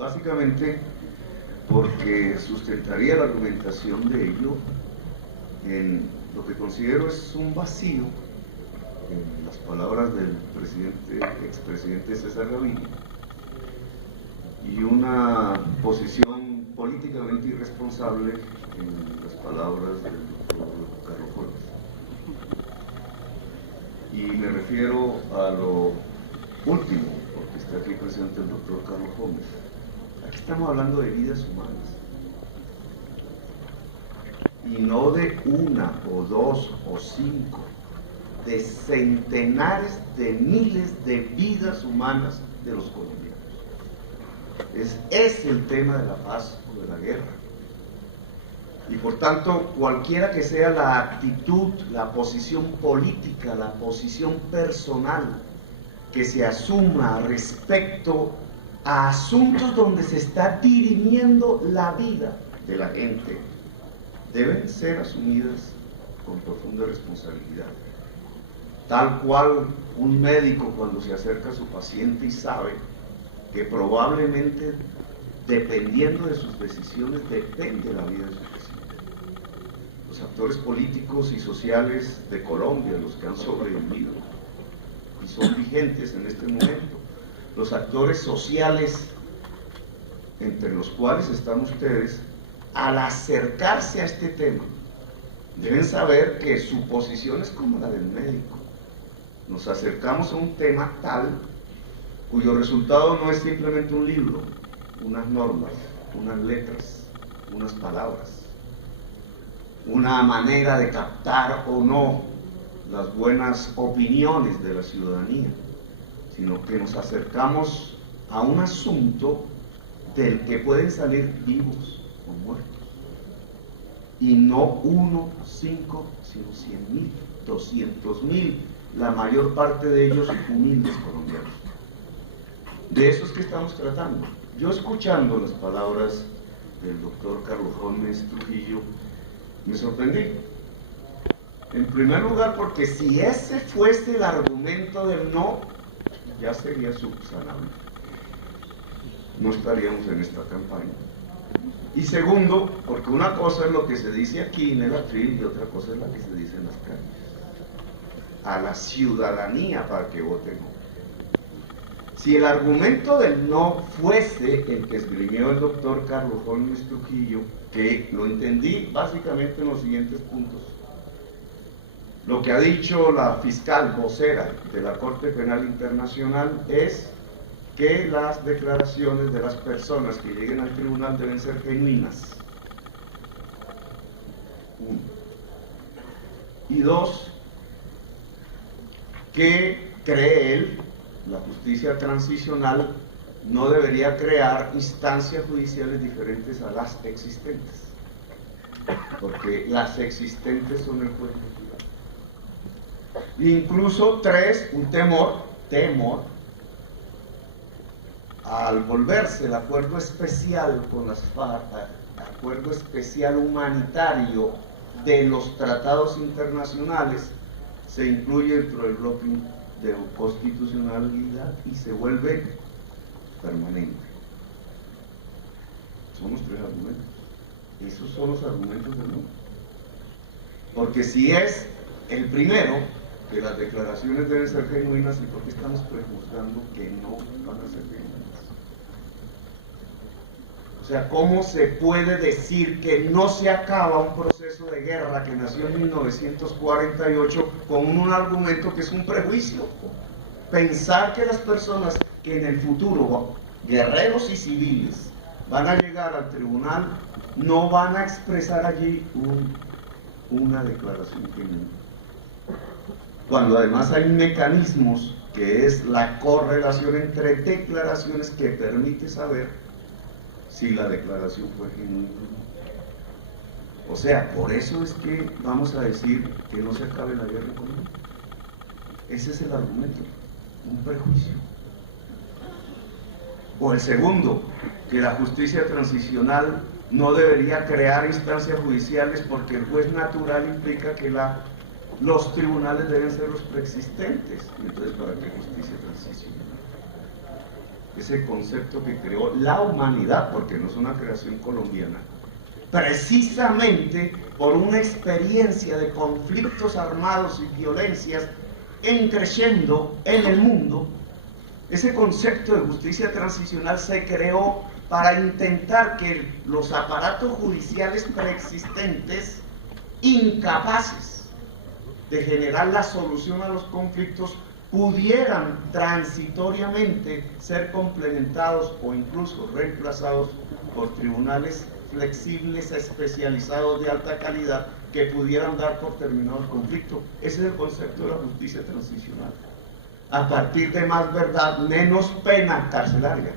básicamente porque sustentaría la argumentación de ello en lo que considero es un vacío en las palabras del expresidente César Gaviria y una posición políticamente irresponsable en las palabras del doctor Carlos Holmes. Y me refiero a lo último, porque está aquí presente el doctor Carlos Holmes. Aquí estamos hablando de vidas humanas. Y no de una o dos o cinco, de centenares de miles de vidas humanas de los colombianos. Es el tema de la paz o de la guerra. Y por tanto, cualquiera que sea la actitud, la posición política, la posición personal que se asuma respecto a asuntos donde se está dirimiendo la vida de la gente, deben ser asumidas con profunda responsabilidad. Tal cual un médico cuando se acerca a su paciente y sabe que probablemente, dependiendo de sus decisiones, depende la vida de su paciente. Los actores políticos y sociales de Colombia, los que han sobrevivido y son vigentes en este momento, los actores sociales entre los cuales están ustedes, al acercarse a este tema, deben saber que su posición es como la del médico. Nos acercamos a un tema tal cuyo resultado no es simplemente un libro, unas normas, unas letras, unas palabras, una manera de captar o no las buenas opiniones de la ciudadanía, sino que nos acercamos a un asunto del que pueden salir vivos o muertos. Y no 1, 5, sino 100.000, 200.000, la mayor parte de ellos humildes colombianos. De eso es que estamos tratando. Yo, escuchando las palabras del doctor Carlos Holmes Trujillo, me sorprendí. En primer lugar, porque si ese fuese el argumento del no, ya sería subsanable. No estaríamos en esta campaña. Y segundo, porque una cosa es lo que se dice aquí en el atril y otra cosa es la que se dice en las calles. A la ciudadanía para que vote no. Si el argumento del no fuese el que esgrimió el doctor Carlos Holmes Trujillo, que lo entendí básicamente en los siguientes puntos. Lo que ha dicho la fiscal vocera de la Corte Penal Internacional es que las declaraciones de las personas que lleguen al tribunal deben ser genuinas. 1. Y 2, que cree él, la justicia transicional no debería crear instancias judiciales diferentes a las existentes, porque las existentes son el juez natural. Incluso 3, un temor al volverse el acuerdo especial con las FARC, acuerdo especial humanitario de los tratados internacionales, se incluye dentro del bloque de constitucionalidad y se vuelve permanente. Son los 3 argumentos. Esos son los argumentos del no. Porque si es el primero, que las declaraciones deben ser genuinas, ¿y por qué estamos prejuzgando que no van a ser genuinas? O sea, ¿cómo se puede decir que no se acaba un proceso de guerra que nació en 1948 con un argumento que es un prejuicio? Pensar que las personas que en el futuro, guerreros y civiles, van a llegar al tribunal, no van a expresar allí una declaración genuina. Cuando además hay mecanismos que es la correlación entre declaraciones que permite saber si la declaración fue genuina o no. O sea, por eso es que vamos a decir que no se acabe la guerra económica. Ese es el argumento, un prejuicio. O el segundo, que la justicia transicional no debería crear instancias judiciales porque el juez natural implica que los tribunales deben ser los preexistentes. Entonces, ¿para qué justicia transicional? ese concepto que creó la humanidad, porque no es una creación colombiana, precisamente por una experiencia de conflictos armados y violencias creciendo en el mundo. Ese concepto de justicia transicional se creó para intentar que los aparatos judiciales preexistentes, incapaces de generar la solución a los conflictos, pudieran transitoriamente ser complementados o incluso reemplazados por tribunales flexibles, especializados de alta calidad, que pudieran dar por terminado el conflicto. Ese es el concepto de la justicia transicional. A partir de más verdad, menos pena carcelaria,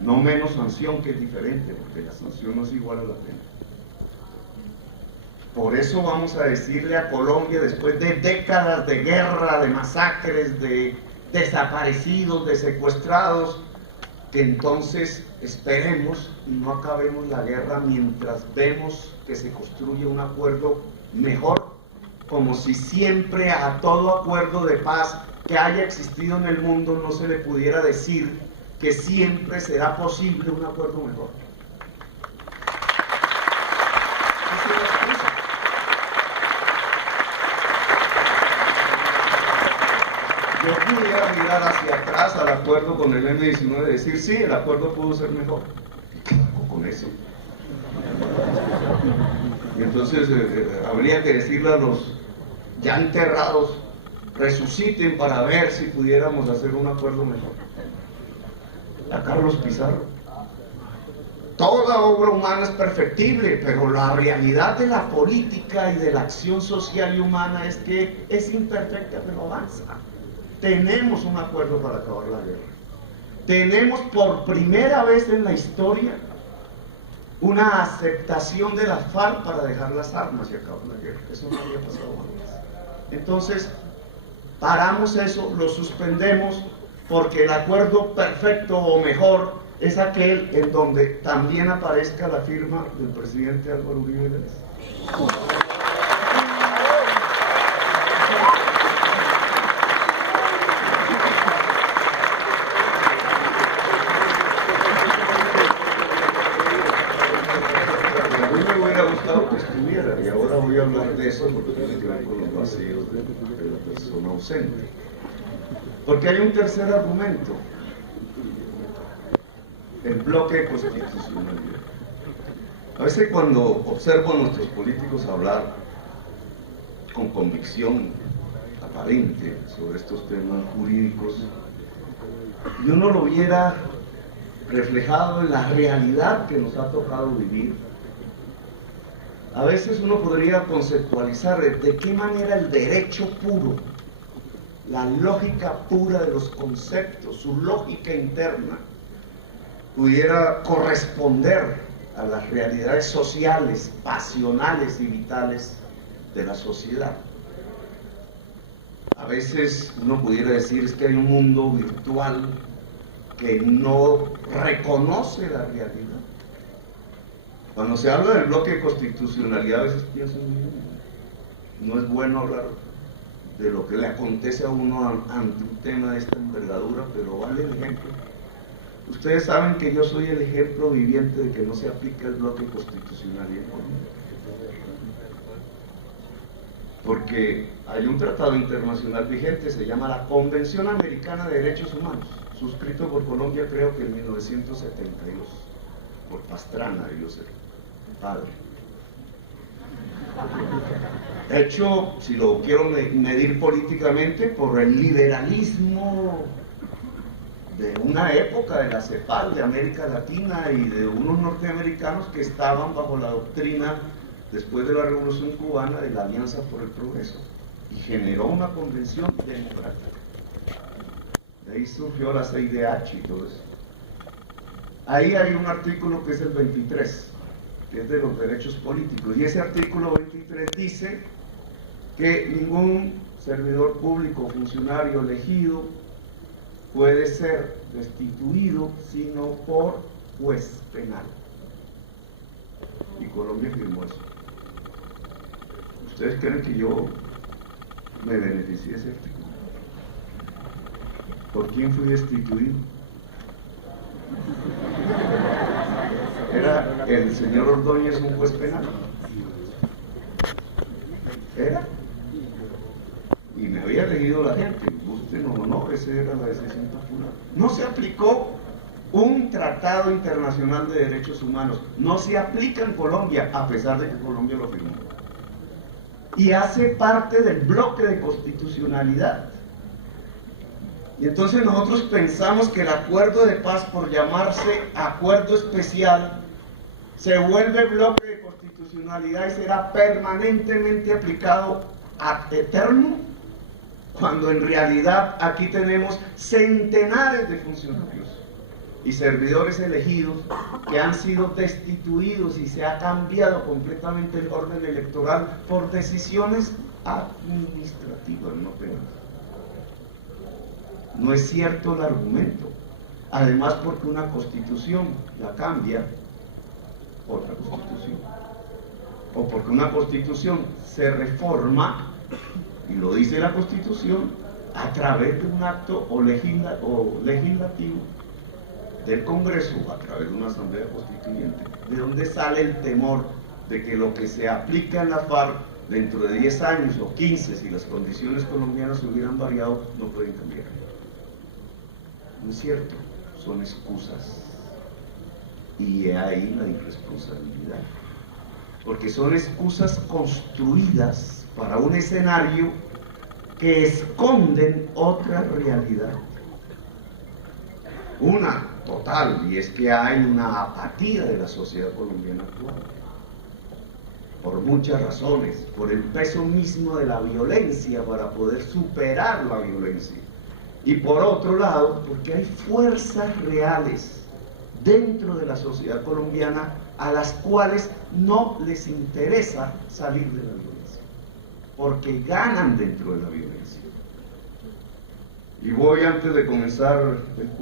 no menos sanción, que es diferente, porque la sanción no es igual a la pena. Por eso vamos a decirle a Colombia, después de décadas de guerra, de masacres, de desaparecidos, de secuestrados, que entonces esperemos y no acabemos la guerra mientras vemos que se construye un acuerdo mejor, como si siempre a todo acuerdo de paz que haya existido en el mundo no se le pudiera decir que siempre será posible un acuerdo mejor. Yo pudiera mirar hacia atrás al acuerdo con el M-19 y decir, sí, el acuerdo pudo ser mejor. O con eso. Y entonces habría que decirle a los ya enterrados, resuciten para ver si pudiéramos hacer un acuerdo mejor. A Carlos Pizarro. Toda obra humana es perfectible, pero la realidad de la política y de la acción social y humana es que es imperfecta, pero avanza. Tenemos un acuerdo para acabar la guerra. Tenemos por primera vez en la historia una aceptación de las FARC para dejar las armas y acabar la guerra. Eso no había pasado antes. Entonces, paramos eso, lo suspendemos, porque el acuerdo perfecto o mejor es aquel en donde también aparezca la firma del presidente Álvaro Uribe Vélez. Y ahora voy a hablar de eso porque tiene que ver con los vacíos de la persona ausente. Porque hay un tercer argumento, el bloque constitucional. A veces cuando observo a nuestros políticos hablar con convicción aparente sobre estos temas jurídicos, y uno lo viera reflejado en la realidad que nos ha tocado vivir, a veces uno podría conceptualizar de qué manera el derecho puro, la lógica pura de los conceptos, su lógica interna, pudiera corresponder a las realidades sociales, pasionales y vitales de la sociedad. A veces uno pudiera decir es que hay un mundo virtual que no reconoce la realidad. Cuando se habla del bloque de constitucionalidad, a veces pienso, no es bueno hablar de lo que le acontece a uno ante un tema de esta envergadura, pero vale el ejemplo. Ustedes saben que yo soy el ejemplo viviente de que no se aplica el bloque constitucional en Colombia. Porque hay un tratado internacional vigente, se llama la Convención Americana de Derechos Humanos, suscrito por Colombia creo que en 1972, por Pastrana debió ser, padre. Hecho, si lo quiero medir políticamente, por el liberalismo de una época de la CEPAL, de América Latina y de unos norteamericanos que estaban bajo la doctrina después de la Revolución Cubana de la Alianza por el Progreso, y generó una convención democrática. De ahí surgió la CIDH y todo eso. Ahí hay un artículo que es el 23, que es de los derechos políticos, y ese artículo 23 dice que ningún servidor público o funcionario elegido puede ser destituido sino por juez penal. Y Colombia firmó eso. ¿Ustedes creen que yo me beneficié de ese artículo? ¿Por quién fui destituido? ¿Era el señor Ordóñez un juez penal? ¿Era? Y me había elegido la gente, gusten o no, esa era la decisión popular. No se aplicó un tratado internacional de derechos humanos, no se aplica en Colombia, a pesar de que Colombia lo firmó. Y hace parte del bloque de constitucionalidad. Y entonces nosotros pensamos que el acuerdo de paz, por llamarse acuerdo especial, se vuelve bloque de constitucionalidad y será permanentemente aplicado ad eternum, cuando en realidad aquí tenemos centenares de funcionarios y servidores elegidos que han sido destituidos y se ha cambiado completamente el orden electoral por decisiones administrativas, no penales. No es cierto el argumento. Además, porque una constitución la cambia otra constitución, o porque una constitución se reforma, y lo dice la Constitución, a través de un acto legislativo del Congreso, a través de una asamblea constituyente. ¿De dónde sale el temor de que lo que se aplica en la FARC dentro de 10 años o 15, si las condiciones colombianas hubieran variado, no pueden cambiar? No es cierto, son excusas. Y ahí la irresponsabilidad, porque son excusas construidas para un escenario que esconden otra realidad, una total, y es que hay una apatía de la sociedad colombiana actual, por muchas razones, por el peso mismo de la violencia para poder superar la violencia, y por otro lado, porque hay fuerzas reales dentro de la sociedad colombiana a las cuales no les interesa salir de la violencia, porque ganan dentro de la violencia. Y voy, antes de comenzar el punto